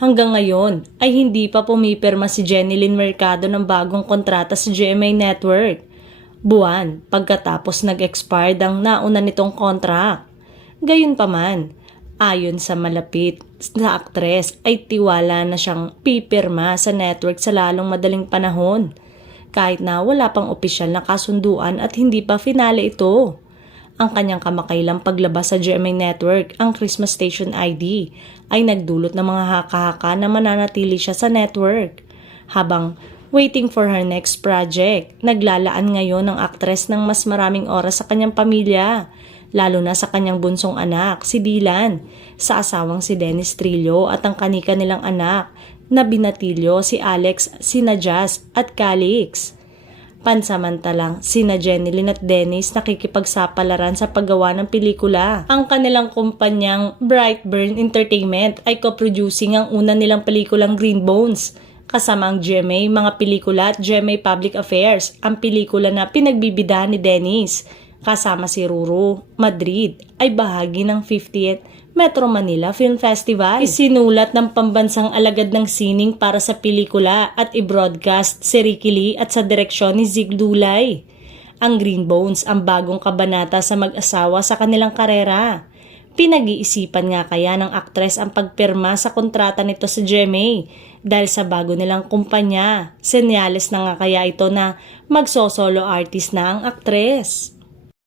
Hanggang ngayon ay hindi pa pumipirma si Jenilyn Mercado ng bagong kontrata sa GMA Network. Buwan pagkatapos nag-expired ang nauna nitong contract. Gayunpaman, ayon sa malapit na aktres ay tiwala na siyang pipirma sa network sa lalong madaling panahon. Kahit na wala pang opisyal na kasunduan at hindi pa finale ito. Ang kanyang kamakailang paglabas sa GMA Network, ang Christmas Station ID, ay nagdulot ng mga haka-haka na mananatili siya sa network. Habang waiting for her next project, naglalaan ngayon ang aktres ng mas maraming oras sa kanyang pamilya, lalo na sa kanyang bunsong anak, si Dylan, sa asawang si Dennis Trillo at ang kanika nilang anak na binatilyo si Alex, sina Jazz at Calix. Pansamantalang sina Jenilyn at Dennis nakikipagsapalaran sa paggawa ng pelikula. Ang kanilang kumpanyang Brightburn Entertainment ay co-producing ang una nilang pelikulang Green Bones. Kasama ang GMA, mga pelikula at GMA Public Affairs, ang pelikula na pinagbibidahan ni Dennis. Kasama si Ruru, Madrid, ay bahagi ng 50th Metro Manila Film Festival. Isinulat ng pambansang alagad ng sining para sa pelikula at i-broadcast si Ricky Lee at sa direksyon ni Zig Dulay. Ang Green Bones ang bagong kabanata sa mag-asawa sa kanilang karera. Pinag-iisipan nga kaya ng aktres ang pagpirma sa kontrata nito sa GMA dahil sa bago nilang kumpanya. Senyales na nga kaya ito na magsosolo artist na ang aktres.